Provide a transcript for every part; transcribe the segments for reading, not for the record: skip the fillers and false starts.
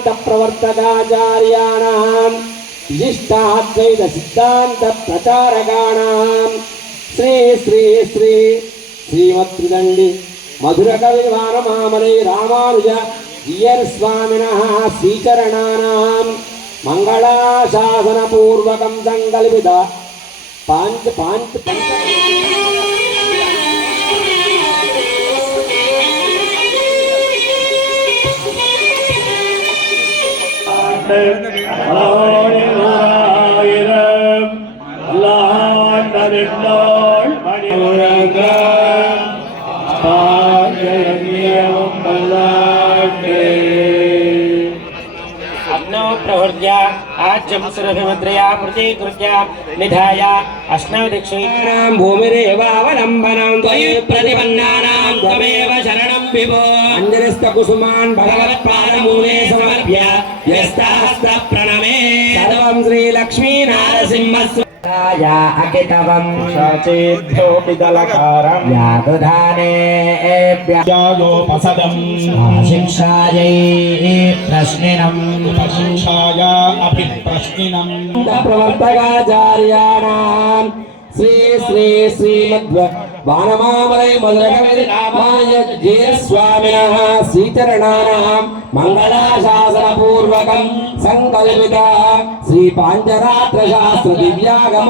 वेदांत प्रवर्तकाचार्याणां विशिष्टाद्वैत सिद्धांत प्रचारकाणां श्री श्री श्री श्रीमत्रिदंडी मधुर कवि वानमामले रामानुज जीयर स्वामिनः श्रीचरणानां मंगलाशासन पूर्वकं संकल्पित पांच प्रवर्ज्य आज्यं सुरभिमुद्रया प्रतीकृत्य निधाय अष्टादीक्षानां भूमिरेवावलम्बनं त्वयि प्रतिपन्नानां त्वमेव शरणं विभो अंजलिस्तकुसुमान् भगवत्पादमूले समर्प्य यस्तास्त प्रणमे सर्वं श्रीलक्ष्मीनारसिंहस्य या अकितवं शचेभ्योऽपिदलकारं यादुधाने व्यायोपसदम् शिक्षायै प्रश्निनम् उपशिक्षाय अभिप्रश्निनम् प्रवर्तकाचार्याणां श्री श्री श्रीमद् वानमामले मधुरकवि रामानुज स्वामिनः श्रीचरणानां मंगलाशासनपूर्वकं संकल्पित श्री पांचरात्र शास्त्र दिव्यागम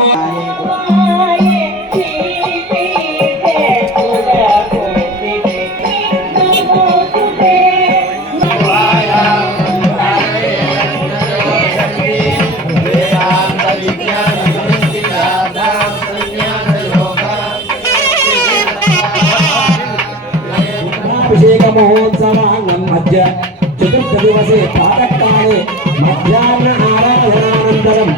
अभिषेक महोत्सवांगं मध्य चतुर्थ दिवसे प्रातःकाले मध्याह्न आराधनानन्तरं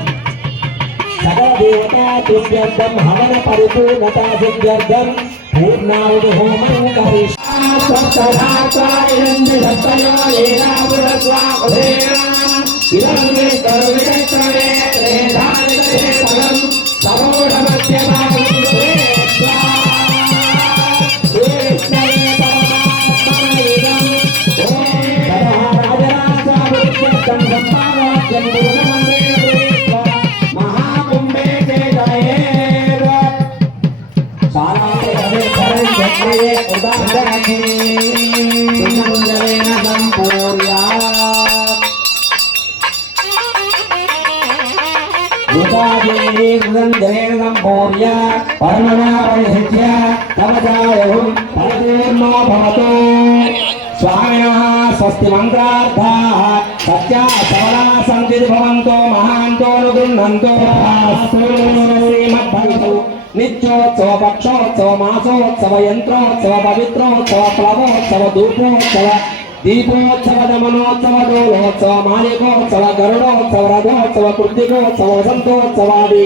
सकल देवता तुभ्यर्थं हवन परिपूर्णता सिद्ध्यर्थं पूर्णाहुति होमं स्वामिनः स्वस्ति मंत्रार्थाः सत्या सबला सन्ति भवन्तो महान्तो नुगृह्णन्तो श्रीमद्भगवतो नित्योत्सव पक्षोत्सव मासोत्सव यंत्रोत्सव पवित्रोत्सव प्लवोत्सव धूपोत्सव दीपोत्सव दमनोत्सव डोलोत्सव मालिकोत्सव गरुडोत्सव रथोत्सव कृत्तिकोत्सव वसंतोत्सव आदि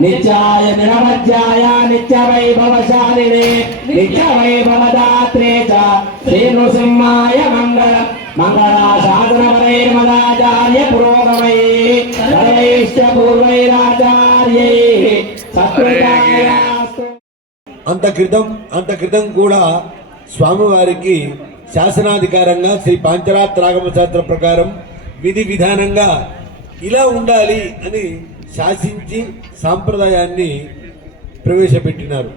नित्याय निरवध्याय नित्य वैभवशालिने नित्य वैभवदात्रे च श्री नृसिंहाय मंगल मंगलाशासनपदे मदाचार्य पुरोगमये सर्वैश्च पूर्वैराचार्यैः सत्कृतायास्तु। అంత క్రితం కూడా స్వామివారికి శాసనాధికారంగా శ్రీ పాంచరాత్రాగమ శాస్త్ర ప్రకారం విధి విధానంగా ఇలా ఉండాలి అని శాసించి సాంప్రదాయాన్ని ప్రవేశపెట్టినారు.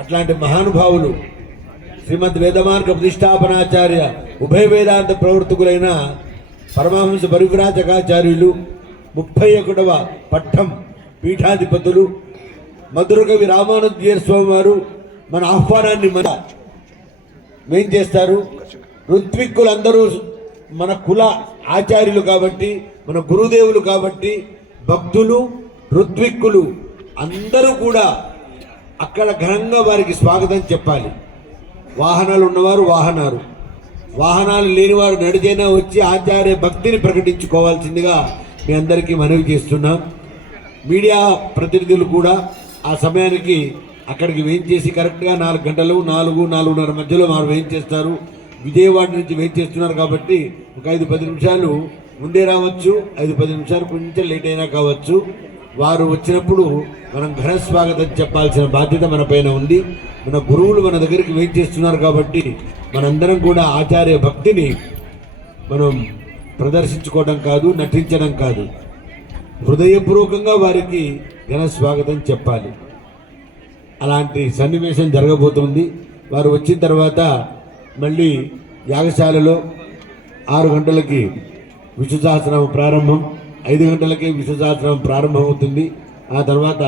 అట్లాంటి మహానుభావులు శ్రీమద్ వేదమార్గ ప్రతిష్టాపనాచార్య ఉభయ వేదాంత ప్రవర్తకులైన పరమహంస పరివ్రాజకాచార్యులు 31వ పట్టం పీఠాధిపతులు మధురకవి రామానుజీయ స్వామి వారు మన ఆహ్వానాన్ని ఏం చేస్తారు. ఋత్విక్కులందరూ మన కుల ఆచార్యులు కాబట్టి, మన గురుదేవులు కాబట్టి, భక్తులు ఋత్విక్కులు అందరూ కూడా అక్కడ ఘనంగా వారికి స్వాగతం చెప్పాలి. వాహనాలు ఉన్నవారు వాహనాలు లేనివారు నడిచైనా వచ్చి ఆచార్య భక్తిని ప్రకటించుకోవాల్సిందిగా మీ అందరికీ మనవి చేస్తున్నాం. మీడియా ప్రతినిధులు కూడా ఆ సమయానికి అక్కడికి వేయించేసి కరెక్ట్గా 4 గంటలు 4-4:30 మధ్యలో వారు వేయించేస్తారు. విజయవాడ నుంచి వేయించేస్తున్నారు కాబట్టి ఒక 5-10 నిమిషాలు ముందే రావచ్చు, 5-10 నిమిషాలు కొంచెం లేట్ అయినా కావచ్చు. వారు వచ్చినప్పుడు మనం ఘన స్వాగతం చెప్పాల్సిన బాధ్యత మన పైన ఉంది. మన గురువులు మన దగ్గరికి వేయించేస్తున్నారు కాబట్టి మనందరం కూడా ఆచార్య భక్తిని మనం ప్రదర్శించుకోవడం కాదు, నటించడం కాదు, హృదయపూర్వకంగా వారికి ఘన స్వాగతం చెప్పాలి. అలాంటి సన్నివేశం జరగబోతుంది. వారు వచ్చిన తర్వాత మళ్ళీ యాగశాలలో 6 గంటలకి విష్ణు సహస్రనామం ప్రారంభం, 5 గంటలకే విష్ణు సహస్రనామం ప్రారంభమవుతుంది. ఆ తర్వాత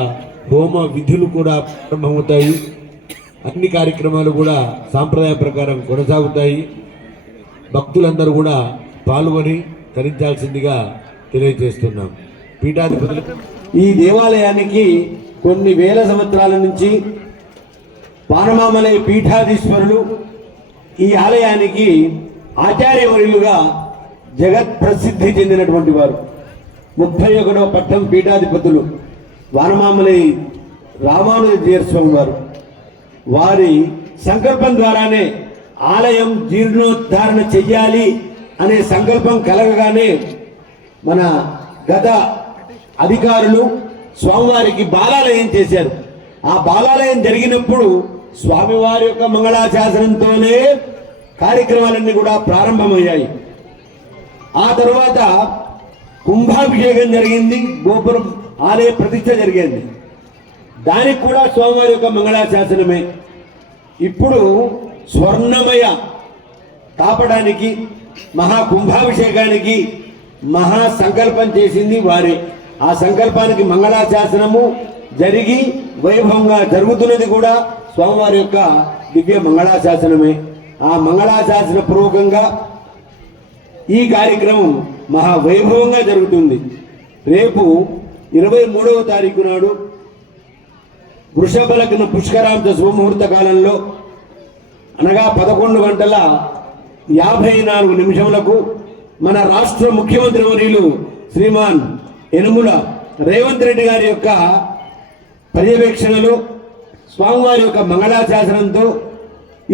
హోమ విధులు కూడా ప్రారంభమవుతాయి. అన్ని కార్యక్రమాలు కూడా సాంప్రదాయ ప్రకారం కొనసాగుతాయి. భక్తులందరూ కూడా పాల్గొని తరించాల్సిందిగా తెలియజేస్తున్నాం. పీఠాధిపతులు ఈ దేవాలయానికి కొన్ని వేల సంవత్సరాల నుంచి పానమామలై పీఠాధీశ్వరులు ఈ ఆలయానికి ఆచార్యవర్యులుగా జగత్ ప్రసిద్ధి చెందినటువంటి వారు. 31వ పట్టం పీఠాధిపతులు వానమామలై రామానుజీయ స్వామి వారు. వారి సంకల్పం ద్వారానే ఆలయం జీర్ణోద్ధారణ చెయ్యాలి అనే సంకల్పం కలగగానే మన గత అధికారులు స్వామివారికి బాలాలయం చేశారు. ఆ బాలాలయం జరిగినప్పుడు స్వామివారి యొక్క మంగళాశాసనంతోనే కార్యక్రమాలన్నీ కూడా ప్రారంభమయ్యాయి. ఆ తర్వాత కుంభాభిషేకం జరిగింది, గోపురం ఆలయ ప్రతిష్ఠ జరిగింది. దానికి కూడా స్వామివారి యొక్క మంగళాశాసనమే. ఇప్పుడు స్వర్ణమయ కాపడానికి మహాకుంభాభిషేకానికి మహా సంకల్పం చేసింది వారే. ఆ సంకల్పానికి మంగళాశాసనము జరిగి వైభవంగా జరుగుతున్నది కూడా స్వామివారి యొక్క దివ్య మంగళాశాసనమే. ఆ మంగళాశాసన పూర్వకంగా ఈ కార్యక్రమం మహా వైభవంగా జరుగుతుంది. రేపు 23వ తారీఖు నాడు వృషభ లగ్న పుష్కరాంత శుభముహూర్త కాలంలో అనగా 11:54 మన రాష్ట్ర ముఖ్యమంత్రి వర్యులు శ్రీమాన్ యనుమల రేవంత్ రెడ్డి గారి యొక్క పర్యవేక్షణలో స్వామివారి యొక్క మంగళాశాసనంతో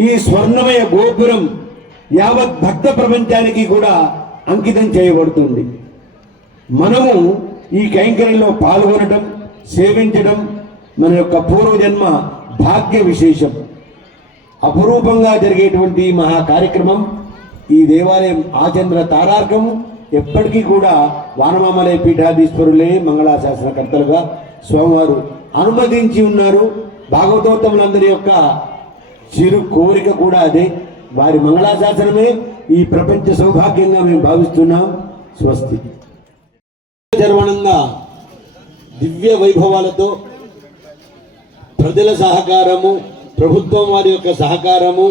ఈ స్వర్ణమయ గోపురం యావత్ భక్త ప్రపంచానికి కూడా అంకితం చేయబడుతుంది. మనము ఈ కైంకర్యంలో పాల్గొనడం, సేవించడం మన యొక్క పూర్వజన్మ భాగ్య విశేషం. అపురూపంగా జరిగేటువంటి మహా కార్యక్రమం ఈ దేవాలయం ఆచంద్ర తారార్కం. ఎప్పటికీ కూడా వానమామలై పీఠాధీశ్వరులే మంగళాశాసనకర్తలుగా స్వామివారు అనుమతించి ఉన్నారు. భాగవతోత్తములందరి యొక్క చిరు కోరిక కూడా అదే. వారి మంగళాశాసనమే ఈ ప్రపంచ సౌభాగ్యంగా మేము భావిస్తున్నాం. స్వస్తి. చర్వణంగా దివ్య వైభవాలతో ప్రజల సహకారము, ప్రభుత్వం వారి యొక్క సహకారము,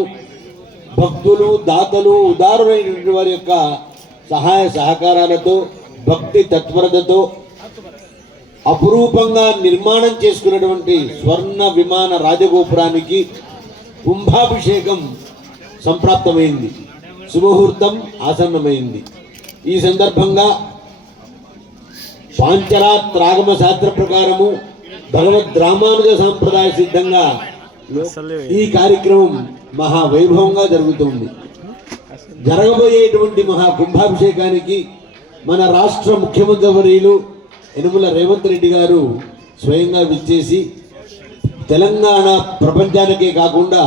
భక్తులు దాతలు ఉదారులైనటువంటి వారి యొక్క సహాయ సహకారాలతో, భక్తి తత్పరతతో అపురూపంగా నిర్మాణం చేసుకున్నటువంటి స్వర్ణ విమాన రాజగోపురానికి కుంభాభిషేకం సంప్రాప్తమైంది. శుభముహూర్తం ఆసన్నమైంది. ఈ సందర్భంగా పాంచరాత్రాగమ శాస్త్ర ప్రకారము భగవద్ రామానుజ సాంప్రదాయ సిద్ధంగా ఈ కార్యక్రమం మహావైభవంగా జరుగుతుంది. జరగబోయేటువంటి మహా కుంభాభిషేకానికి మన రాష్ట్ర ముఖ్యమంత్రి వర్యులు యనుమల రేవంత్ రెడ్డి గారు స్వయంగా విచ్చేసి తెలంగాణ ప్రపంచానికే కాకుండా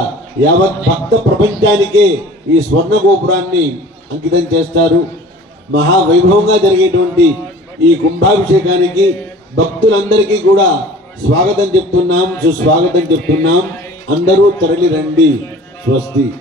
యావత్ భక్త ప్రపంచానికే ఈ స్వర్ణ గోపురాన్ని అంకితం చేస్తారు. మహావైభవంగా జరిగేటువంటి ఈ కుంభాభిషేకానికి భక్తులందరికీ కూడా స్వాగతం చెప్తున్నాం, సుస్వాగతం చెప్తున్నాం. అందరూ తరలి రండి. స్వస్తి.